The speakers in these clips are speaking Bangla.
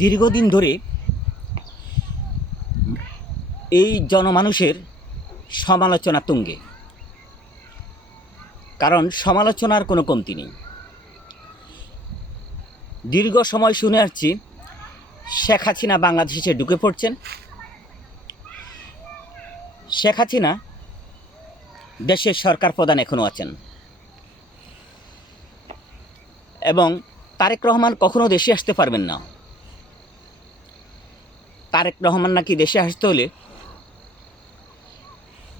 দীর্ঘদিন ধরে এই জনমানুষের সমালোচনা তুঙ্গে, কারণ সমালোচনার কোনো কমতি নেই। দীর্ঘ সময় শুনে আসছি শেখ হাসিনা বাংলাদেশে ঢুকে পড়ছেন, শেখ হাসিনা দেশের সরকার প্রধান এখনও আছেন, এবং তারেক রহমান কখনো দেশে আসতে পারবেন না। তারেক রহমান নাকি দেশে আসতে হলে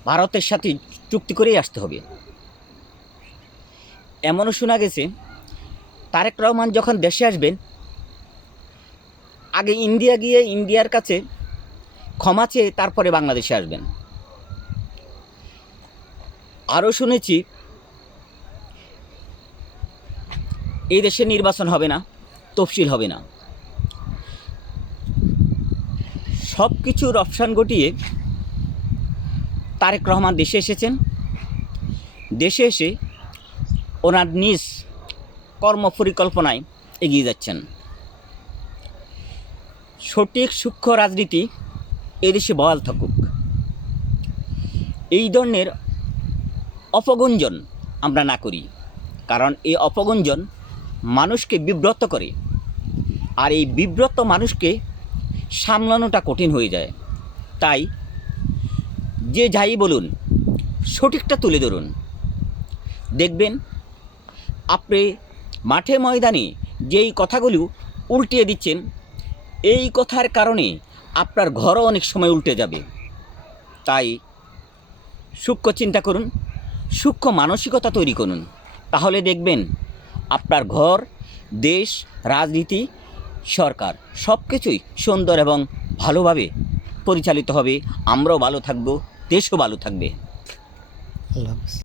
ভারতের সাথে চুক্তি করেই আসতে হবে। এমনও শোনা গেছে তারেক রহমান যখন দেশে আসবেন আগে ইন্ডিয়া গিয়ে ইন্ডিয়ার কাছে ক্ষমা চেয়ে তারপরে বাংলাদেশে আসবেন। আরও শুনেছি এই দেশে নির্বাচন হবে না, তফসিল হবে না। সব কিছুর অপশান ঘটিয়ে তারেক রহমান দেশে এসেছেন। দেশে এসে ওনার নিজ কর্মপরিকল্পনায় এগিয়ে যাচ্ছেন। সঠিক সূক্ষ্ম রাজনীতি এদেশে বহাল থাকুক, এই ধরনের অপগুঞ্জন আমরা না করি, কারণ এই অপগুঞ্জন মানুষকে বিব্রত করে, আর এই বিব্রত মানুষকে সামলানোটা কঠিন হয়ে যায়। তাই যে যাই বলুন সঠিকটা তুলে ধরুন, দেখবেন আপনি মাঠে ময়দানে যেই কথাগুলো উল্টিয়ে দিচ্ছেন এই কথার কারণে আপনার ঘরও অনেক সময় উল্টে যাবে। তাই সূক্ষ্ম চিন্তা করুন, সূক্ষ্ম মানসিকতা তৈরি করুন, তাহলে দেখবেন আপনার ঘর, দেশ, রাজনীতি, সরকার সব কিছুই সুন্দর এবং ভালোভাবে পরিচালিত হবে। আমরাও ভালো থাকব, দেশও ভালো থাকবে। আল্লাহ হাফেজ।